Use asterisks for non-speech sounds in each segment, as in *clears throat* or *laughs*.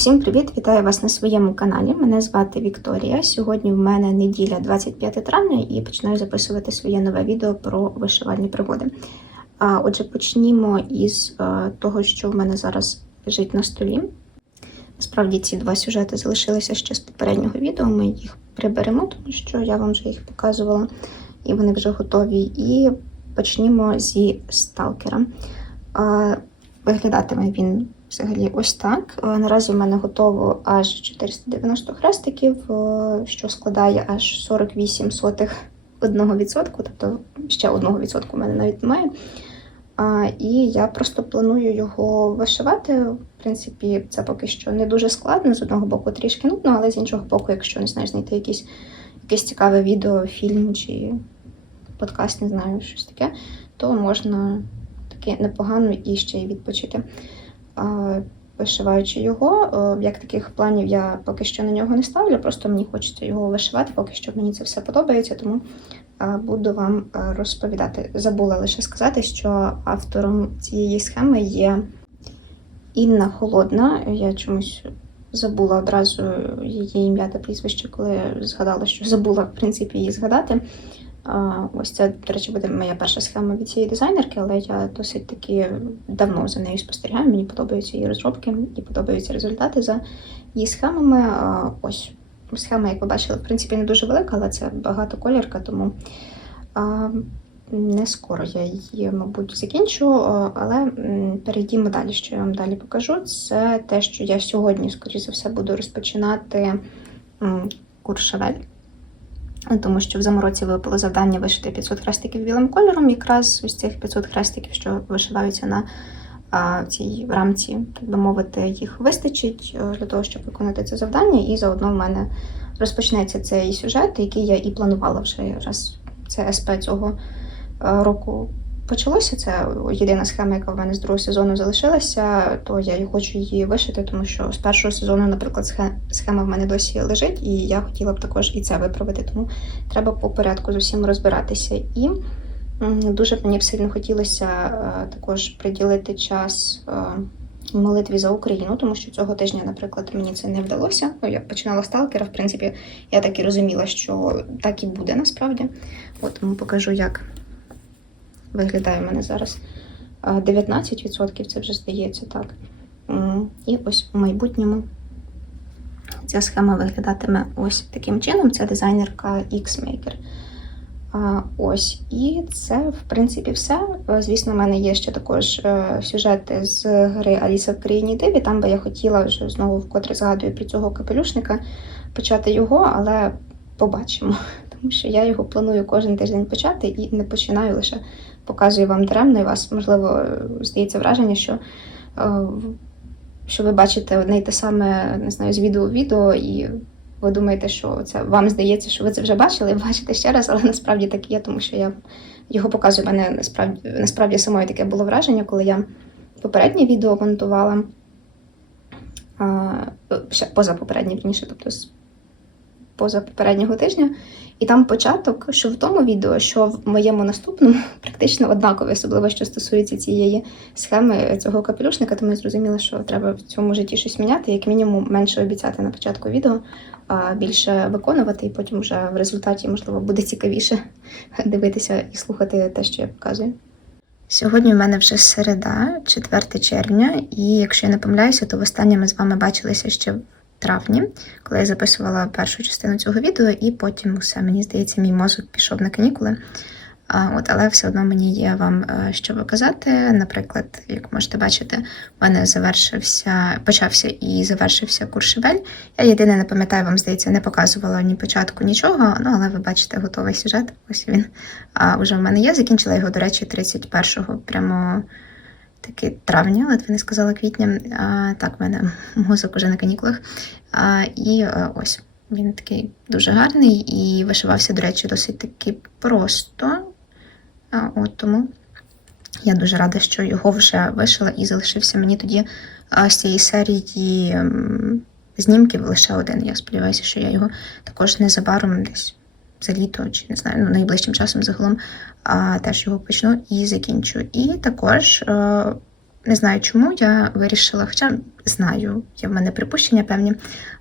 Усім привіт! Вітаю вас на своєму каналі. Мене звати Вікторія. Сьогодні в мене неділя 25 травня і починаю записувати своє нове відео про вишивальні пригоди. Отже, почнімо із е, того, що в мене зараз лежить на столі. Насправді ці два сюжети залишилися ще з попереднього відео. Ми їх приберемо, тому що я вам вже їх показувала, і вони вже готові. І почнімо зі сталкера. Виглядатиме він взагалі ось так. Е, Наразі в мене готово аж 490 хрестиків, е, що складає аж 48 сотих 1%, тобто ще 1% у мене навіть немає. І я просто планую його вишивати. В принципі, це поки що не дуже складно. З одного боку трішки нудно, але з іншого боку, якщо не знаєш знайти якісь, якесь цікаве відео, фільм чи подкаст, не знаю, щось таке, то можна таки непогано і ще й відпочити. Вишиваючи його, е, як таких планів я поки що на нього не ставлю, просто мені хочеться його вишивати, поки що мені це все подобається, тому е, буду вам е, розповідати. Забула лише сказати, що автором цієї схеми є Інна Холодна. Я чомусь забула одразу її ім'я та прізвище, коли згадала, що забула в принципі її згадати. Ось це, до речі, буде моя перша схема від цієї дизайнерки, але я досить таки давно за нею спостерігаю. Мені подобаються її розробки і подобаються результати за її схемами. Ось схема, як ви бачили, в принципі, не дуже велика, але це багатоколірка, тому не скоро я її, мабуть, закінчу. Але перейдімо далі. Що я вам далі покажу. Це те, що я сьогодні, скоріше за все, буду розпочинати м, куршавель. Тому що в замороці випало завдання вишити 500 хрестиків білим кольором, якраз ось цих 500 хрестиків, що вишиваються на а, цій рамці, так би мовити, їх вистачить е, для того, щоб виконати це завдання. І заодно в мене розпочнеться цей сюжет, який я і планувала вже раз це СП цього е, року почалося. Це єдина схема, яка в мене з другого сезону залишилася, то я хочу її вишити, тому що з першого сезону, наприклад, схема в мене досі лежить, і я хотіла б також і це виправити. Тому треба по порядку з усім розбиратися. І дуже мені б сильно хотілося е, також приділити час. е, Молитві за Україну, тому що цього тижня, наприклад, мені це не вдалося. Ну, я починала сталкера, в принципі, я так і розуміла, що так і буде насправді. От тому покажу, як виглядає в мене зараз. 19% це вже здається так. І ось у майбутньому ця схема виглядатиме ось таким чином. Це дизайнерка X-Maker. Ось, і це, в принципі, все. Е, Звісно, в мене є ще також е, сюжети з гри Аліса в країні диві. Там би я хотіла вже знову вкотре згадую про цього капелюшника почати його, але побачимо. *laughs* Тому що я його планую кожен тиждень почати і не починаю лише показую вам даремно, і вас, можливо, здається враження, що, е, що ви бачите одне й те саме, не знаю, з відео в відео, і ви думаєте, що це вам здається, що ви це вже бачили, і *laughs* бачите ще раз, але насправді так є, тому що я його показую. У мене насправді насправді самої таке було враження, коли я попереднє відео монтувала. Ще поза попереднє, тобто з поза попереднього тижня. І там початок, що в тому відео, що в моєму наступному, *laughs* практично однаковий, особливо що стосується цієї схеми цього капелюшника, тому я зрозуміла, що треба в цьому житті щось міняти, як мінімум менше обіцяти на початку відео, а більше виконувати, і потім вже в результаті, можливо, буде цікавіше *laughs* дивитися і слухати те, що я показую. Сьогодні в мене вже середа, 4 червня, і якщо я не помиляюся, то востаннє ми з вами бачилися ще травні, коли я записувала першу частину цього відео, і потім усе, мені здається, мій мозок пішов на канікули. От, але все одно мені є вам е, що показати. Наприклад, як можете бачити, в мене завершився, почався і завершився куршевель. Я єдине не пам'ятаю, вам здається, не показувала ні початку, нічого. Ну, але ви бачите готовий сюжет. Ось він а, вже в мене є. Закінчила його, до речі, 31-го, прямо таки травня, ледве не сказала квітня. А, так, в мене мозок уже на канікулах. А, і а, ось він такий дуже гарний і вишивався, до речі, досить таки просто. А, от тому я дуже рада, що його вже вишила і залишився мені тоді з цієї серії знімків лише один. Я сподіваюся, що я його також незабаром десь за літо, чи не знаю, ну найближчим часом загалом а, теж його почну і закінчу. І також е, не знаю, чому я вирішила, хоча знаю, є в мене припущення певні.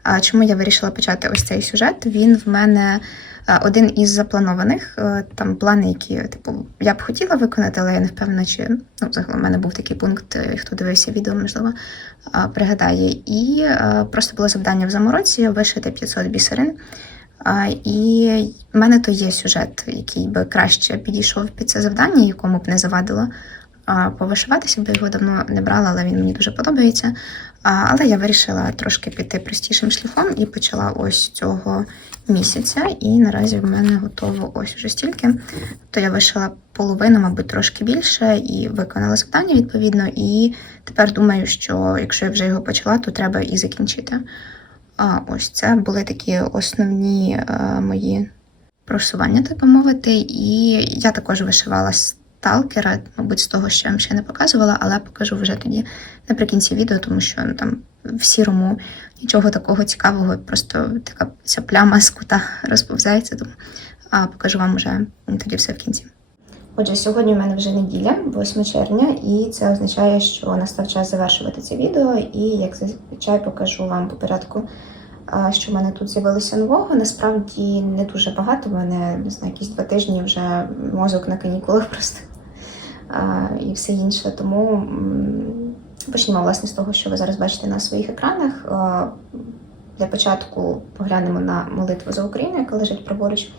А чому я вирішила почати ось цей сюжет? Він в мене е, один із запланованих. Е, Там плани, які типу я б хотіла виконати, але я не впевнена, чи ну, загалом в мене був такий пункт, хто дивився відео, можливо, пригадає. І просто було завдання в замороці вишити 500 бісерин. І в мене то є сюжет, який би краще підійшов під це завдання, якому б не завадило повишиватися, бо його давно не брала, але він мені дуже подобається. Але я вирішила трошки піти простішим шляхом і почала ось цього місяця. І наразі в мене готово ось уже стільки. То я вишила половину, мабуть, трошки більше, і виконала завдання відповідно. І тепер думаю, що якщо я вже його почала, то треба і закінчити. А ось це були такі основні е, мої просування, так би мовити. І я також вишивала сталкера, мабуть, з того, що я вам ще не показувала, але покажу вже тоді наприкінці відео, тому що ну, там в сірому нічого такого цікавого, просто така ця пляма з кута *laughs* розповзається. Тому а, покажу вам вже тоді все в кінці. Отже, сьогодні у мене вже неділя, 8 червня, і це означає, що настав час завершувати це відео. І як зазвичай покажу вам по порядку, що в мене тут з'явилося нового. Насправді не дуже багато. У мене не знаю, якісь два тижні вже мозок на канікулах *laughs* просто і все інше. Тому почнімо власне з того, що ви зараз бачите на своїх екранах. Для початку поглянемо на молитву за Україну, яка лежить праворуч.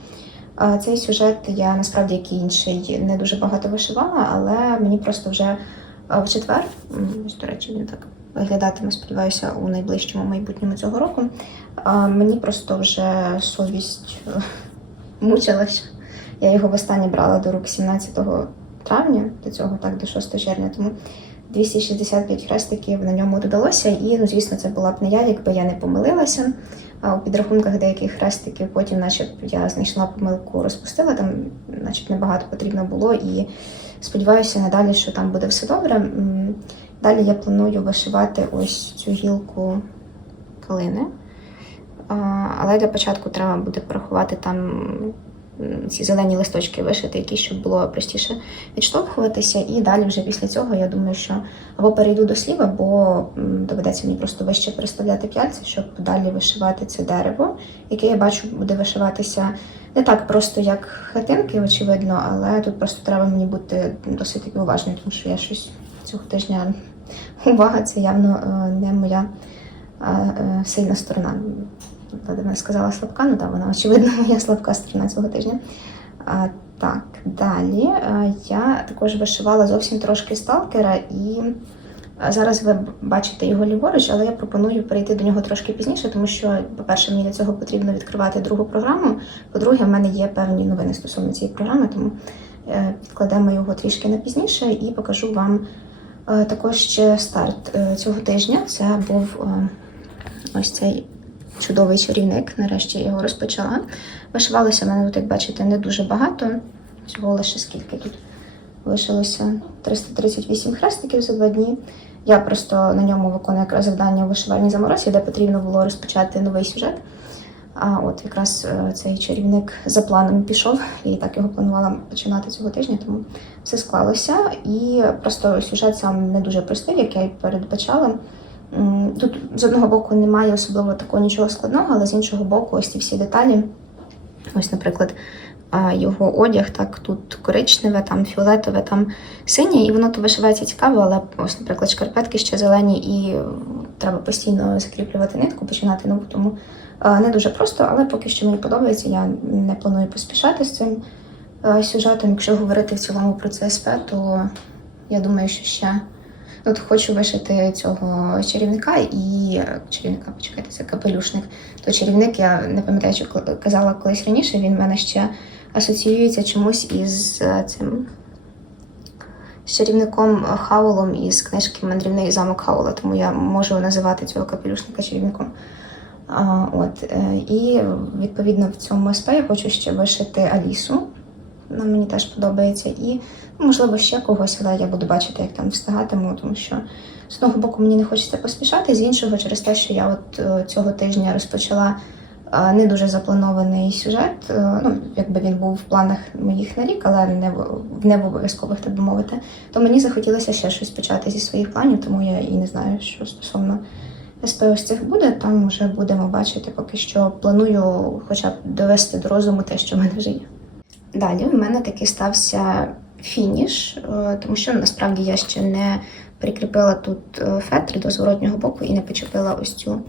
Цей сюжет я насправді як і інший не дуже багато вишивала, але мені просто вже в четвер, до речі, він так виглядатиме, сподіваюся, у найближчому майбутньому цього року. Мені просто вже совість *laughs* мучила, що я його востаннє брала до рук 17 травня, до цього так, до 6 червня, тому 265 хрестиків на ньому додалося. І, ну, звісно, це була б не я, якби я не помилилася. А у підрахунках деяких хрестиків потім, наче б я знайшла помилку, розпустила, там, наче небагато потрібно було. І сподіваюся надалі, що там буде все добре. Далі я планую вишивати ось цю гілку калини. Але для початку треба буде порахувати там ці зелені листочки вишити, які щоб було простіше відштовхуватися. І далі вже після цього я думаю, що або перейду до слів, або доведеться мені просто вище переставляти п'яльці, щоб далі вишивати це дерево, яке я бачу буде вишиватися не так просто, як хатинки, очевидно, але тут просто треба мені бути досить таки уважною, тому що я щось цього тижня увага, це явно е, не моя е, е, сильна сторона. Вона сказала слабка, ну так, вона очевидно моя слабка сторона цього тижня. А, так, далі е, я також вишивала зовсім трошки сталкера, і е, зараз ви бачите його ліворуч, але я пропоную перейти до нього трошки пізніше, тому що, по-перше, мені для цього потрібно відкривати другу програму. По-друге, в мене є певні новини стосовно цієї програми, тому е, відкладемо його трішки на пізніше і покажу вам е, також ще старт е, цього тижня. Це був е, ось цей чудовий чарівник. Нарешті його розпочала. Вишивалося в мене тут, як бачите, не дуже багато. Всього лише скільки тут лишилося 338 хрестиків за два дні. Я просто на ньому виконую якраз завдання у вишивальній заморозі, де потрібно було розпочати новий сюжет. А от якраз е, цей чарівник за планом пішов. І так його планувала починати цього тижня, тому все склалося. І просто сюжет сам не дуже простий, як я й передбачала. Тут з одного боку немає особливо такого нічого складного, але з іншого боку, ось ці всі деталі. Ось, наприклад, його одяг, так тут коричневе, там фіолетове, там синє, і воно то вишивається цікаво, але ось, наприклад, шкарпетки ще зелені, і треба постійно закріплювати нитку, починати нову. Тому не дуже просто, але поки що мені подобається. Я не планую поспішати з цим сюжетом. Якщо говорити в цілому про ЦСП, то я думаю, що ще от хочу вишити цього чарівника і чарівника, почекайте, це капелюшник. То чарівник, я не пам'ятаю, що казала колись раніше, він в мене ще асоціюється чомусь із е, цим з чарівником Хаулом із книжки Мандрівний замок Хаула, тому я можу називати цього капелюшника чарівником. А, от, е, і відповідно в цьому СП я хочу ще вишити Алісу. Вона мені теж подобається. І ну, можливо ще когось, але я буду бачити, як там встигатиму, тому що з одного боку мені не хочеться поспішати, з іншого через те, що я от е, цього тижня розпочала Е, Не дуже запланований сюжет. е, Ну, якби він був в планах моїх на рік, але не в не в обов'язкових, так би мовити. То мені захотілося ще щось почати зі своїх планів, тому я і не знаю, що стосовно СП ось цих буде. Там вже будемо бачити. Поки що планую хоча б довести до розуму те, що в мене вже є. Далі в мене таки стався фініш, е, тому що насправді я ще не прикріпила тут е, фетр до зворотнього боку і не почепила ось цю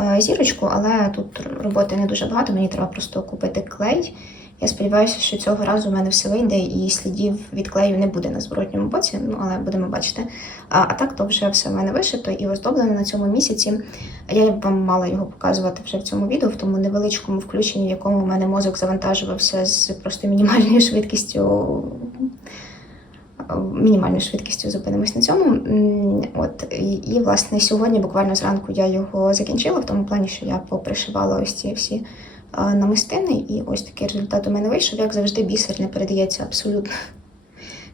е, зірочку, але тут роботи не дуже багато, мені треба просто купити клей. Я сподіваюся, що цього разу в мене все вийде і слідів від клею не буде на зворотньому боці, ну але будемо бачити. А, а так то вже все в мене вишито і оздоблено на цьому місяці. Я вам мала його показувати вже в цьому відео, в тому невеличкому включенні, в якому в мене мозок завантажувався з просто мінімальною швидкістю. Мінімальною швидкістю зупинимось на цьому. От і, і власне сьогодні, буквально зранку, я його закінчила в тому плані, що я попришивала ось ці всі намистини, і ось такий результат у мене вийшов. Як завжди, бісер не передається абсолютно.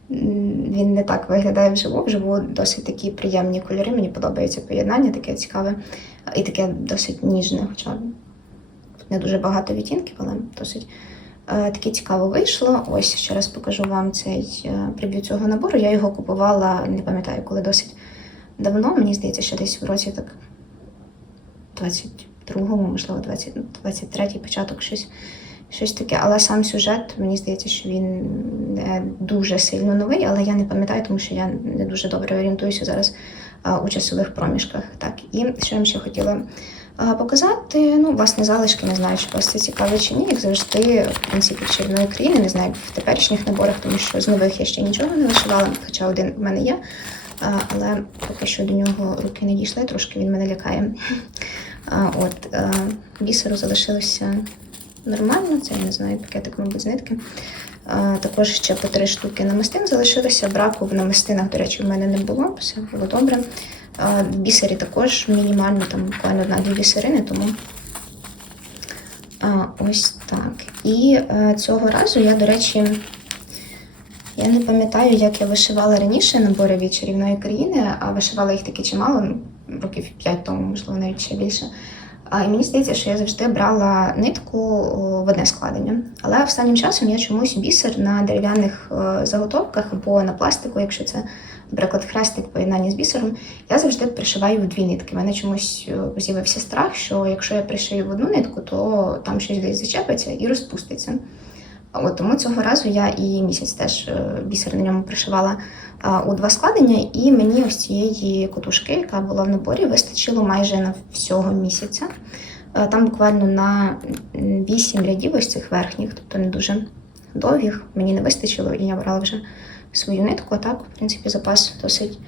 Він не так виглядає вживу. Вживу досить такі приємні кольори. Мені подобається поєднання, таке цікаве і таке досить ніжне, хоча не дуже багато відтінків, але досить таке цікаво вийшло. Ось ще раз покажу вам цей е, прев'ю цього набору. Я його купувала, не пам'ятаю, коли досить давно. Мені здається, що десь в році так 22-му, можливо, 20, 23-й початок щось. Щось таке, але сам сюжет, мені здається, що він не дуже сильно новий, але я не пам'ятаю, тому що я не дуже добре орієнтуюся зараз у часових проміжках. Так, і що я вам ще хотіла показати. Ну, власне, залишки, не знаю, чи вас це цікаво чи ні. Як завжди, в принципі, чарівної країни, не знаю, в теперішніх наборах, тому що з нових я ще нічого не вишивала, хоча один в мене є. Але поки що до нього руки не дійшли, трошки він мене лякає. От, бісеру залишилося нормально, це я не знаю, пакетик, мабуть, з нитки. Також ще по три штуки намистин залишилося. Браку в намистинах, до речі, в мене не було, все було добре. В бісері також мінімально, там буквально одна-дві бісерини, тому ось так. І е, цього разу я, до речі, я не пам'ятаю, як я вишивала раніше набори від чарівної країни, а вишивала їх таки чимало, років 5 тому, можливо, навіть ще більше. І мені здається, що я завжди брала нитку в одне складення. Але останнім часом я чомусь бісер на дерев'яних е, заготовках або на пластику, якщо це, наприклад, хрестик в поєднанні з бісером, я завжди пришиваю в дві нитки. У мене чомусь е, з'явився страх, що якщо я пришию в одну нитку, то там щось десь зачепиться і розпуститься. От тому цього разу я і місяць теж е, бісер на ньому пришивала у два складення, і мені ось цієї котушки, яка була в наборі, вистачило майже на всього місяця. Е, Там буквально на м, 8 рядів ось цих верхніх, тобто не дуже довгих, мені не вистачило, і я брала вже свою нитку. Так, в принципі, запас досить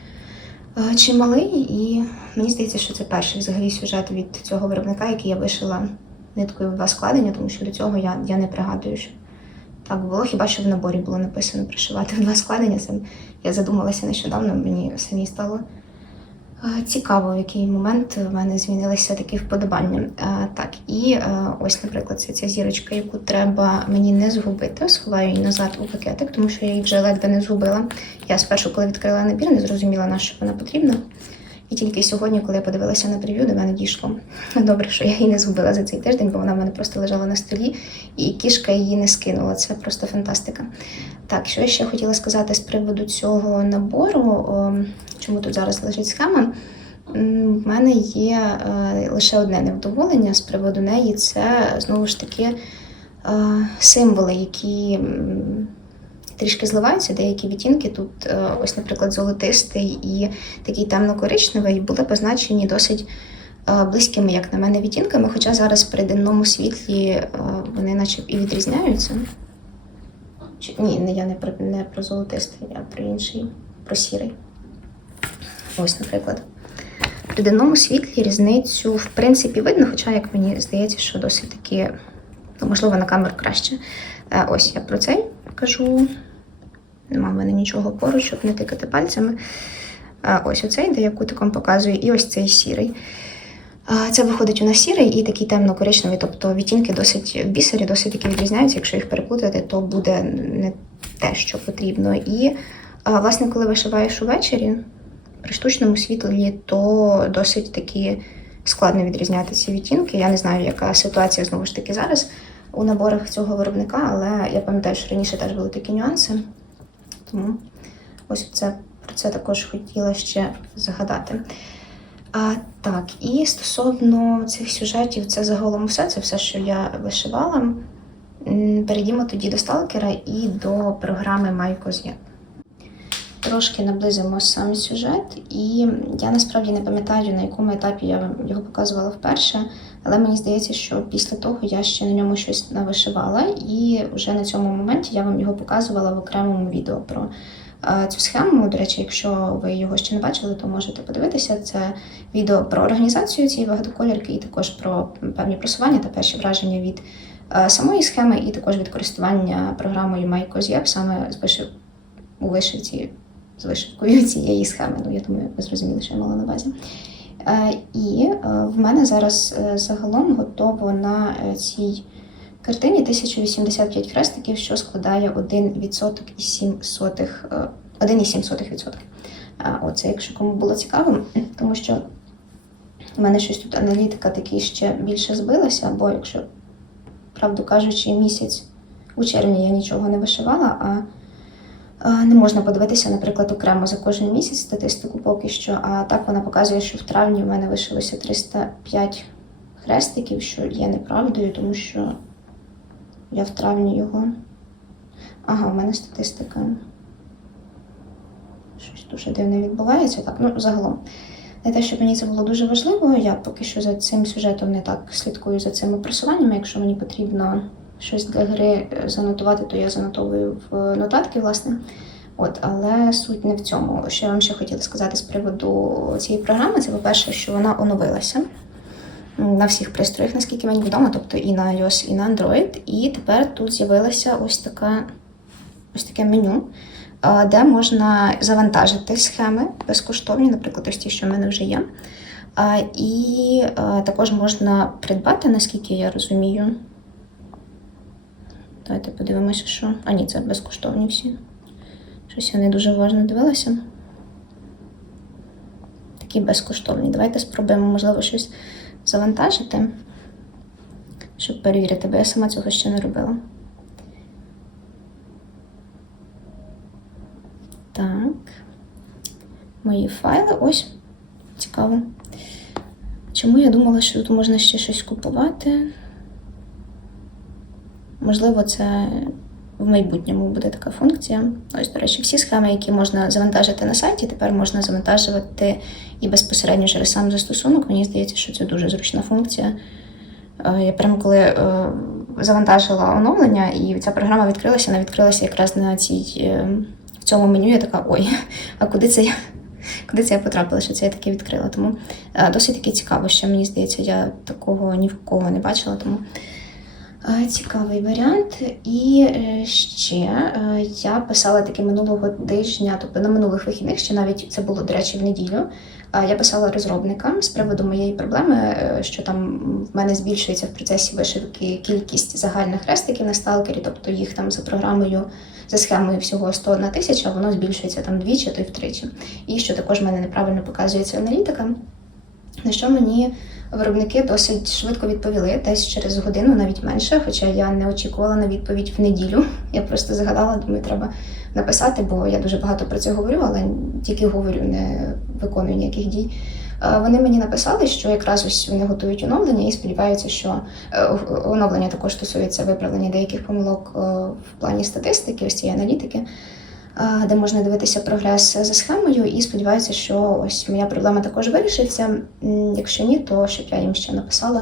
е, чималий, і мені здається, що це перший взагалі сюжет від цього виробника, який я вишила ниткою в два складення, тому що до цього я, я не пригадую, так було. Хіба що в наборі було написано пришивати в два складення. Я задумалася нещодавно, мені самі стало е, цікаво, в який момент в мене змінилися такі вподобання. Е, Так, і е, ось, наприклад, це ця зірочка, яку треба мені не згубити. Сховаю її назад у пакетик, тому що я її вже ледве не згубила. Я спершу, коли відкрила набір, не зрозуміла, на що вона потрібна. І тільки сьогодні, коли я подивилася на прев'ю, до мене дійшло. Добре, що я її не згубила за цей тиждень, бо вона в мене просто лежала на столі, і кішка її не скинула. Це просто фантастика. Так, що я ще хотіла сказати з приводу цього набору, чому тут зараз лежить схема. В мене є е, лише одне невдоволення з приводу неї. Це знову ж таки е, символи, які трішки зливаються, деякі відтінки. Тут, е, ось, наприклад, золотистий і такий темно-коричневий були позначені досить е, близькими, як на мене, відтінками. Хоча зараз при денному світлі е, вони наче і відрізняються. Ні, я не про, не про золотистий, а про інший, про сірий. Ось, наприклад. При денному світлі різницю в принципі видно, хоча, як мені здається, що досить таки, ну, можливо, на камеру краще. Ось я про цей кажу. Нема в мене нічого поруч, щоб не тикати пальцями. Ось оцей, де я кутиком показую, і ось цей сірий. Це виходить у нас сірий і такий темно-коричневий, тобто відтінки досить в бісері досить таки відрізняються. Якщо їх переплутати, то буде не те, що потрібно. І, власне, коли вишиваєш увечері при штучному світлі, то досить такі складно відрізняти ці відтінки. Я не знаю, яка ситуація знову ж таки зараз у наборах цього виробника, але я пам'ятаю, що раніше теж були такі нюанси. Тому ось це, про це також хотіла ще згадати. А, так, і стосовно цих сюжетів, це загалом все, це все, що я вишивала. Перейдімо тоді до сталкера і до програми Майкоз'є. Трошки наблизимо сам сюжет, і я насправді не пам'ятаю, на якому етапі я вам його показувала вперше, але мені здається, що після того я ще на ньому щось навишивала, і вже на цьому моменті я вам його показувала в окремому відео про е, цю схему. До речі, якщо ви його ще не бачили, то можете подивитися. Це відео про організацію цієї багатоколірки, і також про певні просування та перші враження від е, самої схеми, і також від користування програмою MyCoziep, саме з у вишивці з вишивкою цієї схеми. Ну, я думаю, ви зрозуміли, що я мала на увазі. Е, І е, в мене зараз е, загалом готово на цій картині 1085 хрестиків, що складає 1% і 7 сотих, е, 1,7%. Е, Оце, якщо кому було цікаво, *clears throat* тому що в мене щось тут аналітика таки ще більше збилася, бо якщо, правду кажучи, місяць у червні я нічого не вишивала, а, Не можна подивитися, наприклад, окремо за кожен місяць статистику поки що. А так вона показує, що в травні в мене вишилося 305 хрестиків, що є неправдою, тому що я в травні його. Ага, в мене статистика. Щось дуже дивне відбувається. Так, ну загалом. Не те, щоб мені це було дуже важливо, я поки що за цим сюжетом не так слідкую за цими просуваннями. Якщо мені потрібно щось для гри е, занотувати, то я занотовую в нотатки, власне. От, але суть не в цьому. Що я вам ще хотіла сказати з приводу цієї програми, це по-перше, що вона оновилася на всіх пристроях, наскільки мені відомо, тобто і на iOS, і на Android. І тепер тут з'явилася ось така ось таке меню, де можна завантажити схеми безкоштовні, наприклад, ось ті, що в мене вже є. І також можна придбати, наскільки я розумію. Давайте подивимося, що. А ні, це безкоштовні всі. Щось я не дуже уважно дивилася. Такі безкоштовні. Давайте спробуємо, можливо, щось завантажити, щоб перевірити, бо я сама цього ще не робила. Так. Мої файли. Ось. Цікаво. Чому я думала, що тут можна ще щось купувати? Можливо, це в майбутньому буде така функція. Ось, до речі, всі схеми, які можна завантажити на сайті, тепер можна завантажувати і безпосередньо через сам застосунок. Мені здається, що це дуже зручна функція. Е, Я прямо коли е, завантажила оновлення, і ця програма відкрилася, вона відкрилася якраз на цій е, в цьому меню. Я така, ой, а куди це я? Куди це я потрапила, що це я таке відкрила. Тому досить таки цікаво, що мені здається, я такого ні в кого не бачила. Тому Цікавий варіант. І е, ще е, я писала таки минулого тижня, тобто на минулих вихідних, ще навіть це було, до речі, в неділю. Я писала розробникам з приводу моєї проблеми, е, що там в мене збільшується в процесі вишивки кількість загальних хрестиків на сталкері, тобто їх там за програмою, за схемою всього 101 тисяча, а воно збільшується там двічі, то й втричі. І що також в мене неправильно показується аналітика. На що мені виробники досить швидко відповіли, десь через годину, навіть менше. Хоча я не очікувала на відповідь в неділю. Я просто згадала, думаю, треба написати, бо я дуже багато про це говорю, але тільки говорю, не виконую ніяких дій. Е, Вони мені написали, що якраз ось вони готують оновлення і сподіваються, що е, оновлення також стосується виправлення деяких помилок е, в плані статистики, ось цієї аналітики де можна дивитися прогрес за схемою, і сподіваюся, що ось моя проблема також вирішиться. Якщо ні, то щоб я їм ще написала,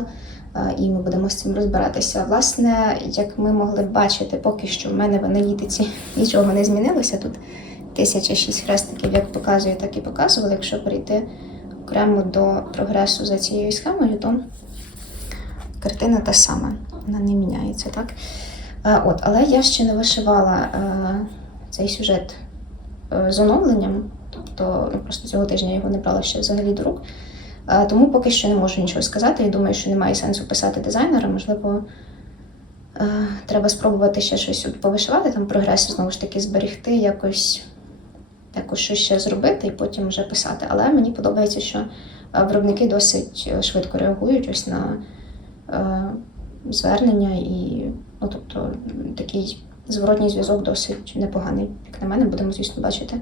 і ми будемо з цим розбиратися. Власне, як ми могли бачити, поки що в мене в аналітиці *laughs* нічого не змінилося. Тут 1006 хрестиків, як показує, так і показували. Якщо перейти окремо до прогресу за цією схемою, то картина та сама, вона не міняється, так? От, але я ще не вишивала цей сюжет е, з оновленням, тобто ну, просто цього тижня його не брала ще взагалі до рук. Е, Тому поки що не можу нічого сказати. Я думаю, що немає сенсу писати дизайнера. Можливо, е, треба спробувати ще щось повишивати, там прогрес знову ж таки зберегти, якось, якось щось ще зробити і потім вже писати. Але мені подобається, що виробники досить швидко реагують ось на звернення і ну, тобто такий зворотній зв'язок досить непоганий, як на мене. Будемо, звісно, бачити,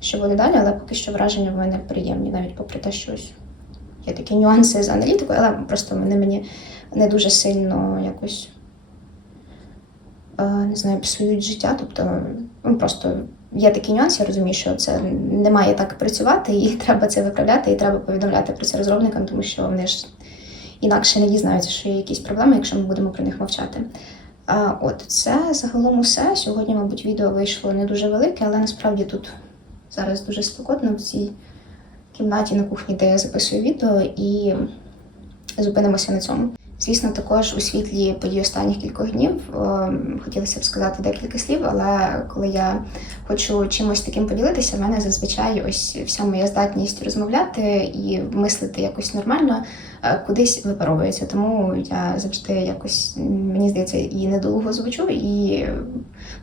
що буде далі, але поки що враження в мене приємні, навіть попри те, що ось є такі нюанси з аналітикою, але просто вони мені не дуже сильно якось е, не знаю, псують життя. Тобто, ну просто є такі нюанси, я розумію, що це не має так працювати, і *laughs* треба це виправляти, і треба повідомляти про це розробникам, тому що вони ж інакше не дізнаються, що є якісь проблеми, якщо ми будемо про них мовчати. А, от це загалом усе. Сьогодні, мабуть, відео вийшло не дуже велике, але насправді тут зараз дуже спокійно в цій кімнаті на кухні, де я записую відео, і зупинимося на цьому. Звісно, також у світлі подій останніх кількох днів е, хотілося б сказати декілька слів, але коли я хочу чимось таким поділитися, в мене зазвичай ось вся моя здатність розмовляти і мислити якось нормально е, кудись випаровується. Тому я завжди якось мені здається і недолуго звучу. І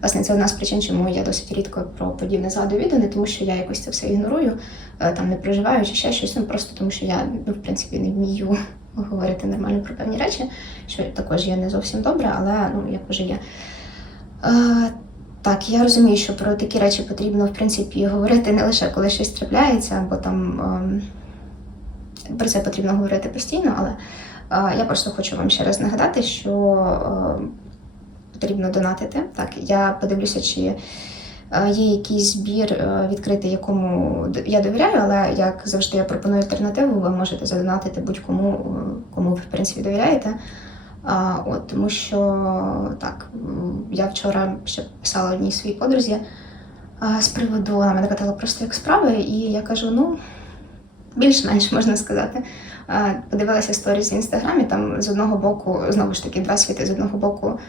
власне це одна з причин, чому я досить рідко про подібне згадую не тому, що я якось це все ігнорую, е, там не проживаю чи ще щось, ну просто тому, що я ну, в принципі не вмію говорити нормально про певні речі, що також є не зовсім добре, але ну як вже є. Е, так, я розумію, що про такі речі потрібно в принципі говорити не лише коли щось трапляється, або там ем, про це потрібно говорити постійно, але е, я просто хочу вам ще раз нагадати, що е, потрібно донатити. Так, я подивлюся, чи е, є якийсь збір е, відкритий, якому я довіряю, але як завжди я пропоную альтернативу, ви можете задонатити будь-кому, е, кому ви в принципі довіряєте. А, от, тому що так, я вчора ще писала одній своїй подрузі а, з приводу, вона мене питала просто як справи, і я кажу, ну, більш-менш можна сказати. Подивилася сторіс в інстаграмі, там з одного боку, знову ж таки, два світи. З одного боку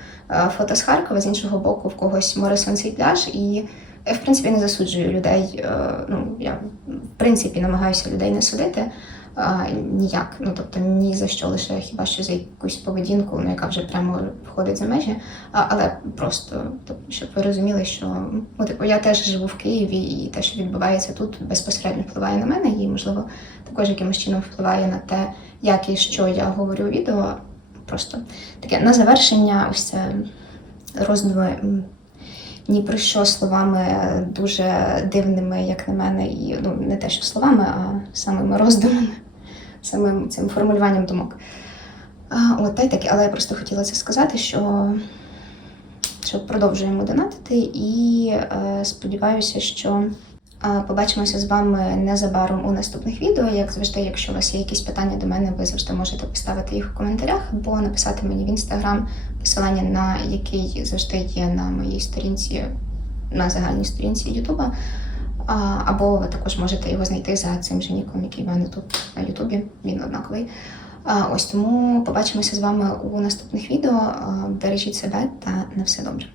фото з Харкова, з іншого боку, в когось море сонце і пляж. І я, в принципі, не засуджую людей. е, Ну, я в принципі намагаюся людей не судити а, ніяк. Ну тобто ні за що, лише хіба що за якусь поведінку, ну яка вже прямо входить за межі. А, але просто, тобто, щоб ви розуміли, що ну, типу, я теж живу в Києві, і те, що відбувається тут, безпосередньо впливає на мене, і можливо також якимось чином впливає на те, як і що я говорю у відео. Просто таке на завершення, ось це роздуми. Ні про що словами дуже дивними, як на мене, і ну не те, що словами, а самими роздумами, самим цим формулюванням думок. А, от та й таке, але я просто хотіла це сказати, що, що продовжуємо донатити, і е, сподіваюся, що побачимося з вами незабаром у наступних відео. Як завжди, якщо у вас є якісь питання до мене, ви завжди можете поставити їх у коментарях або написати мені в інстаграм, посилання на який завжди є на моїй сторінці, на загальній сторінці Ютуба. Або ви також можете його знайти за цим же ніком, який в мене тут на Ютубі. Він однаковий. Ось тому побачимося з вами у наступних відео. Бережіть себе та на все добре.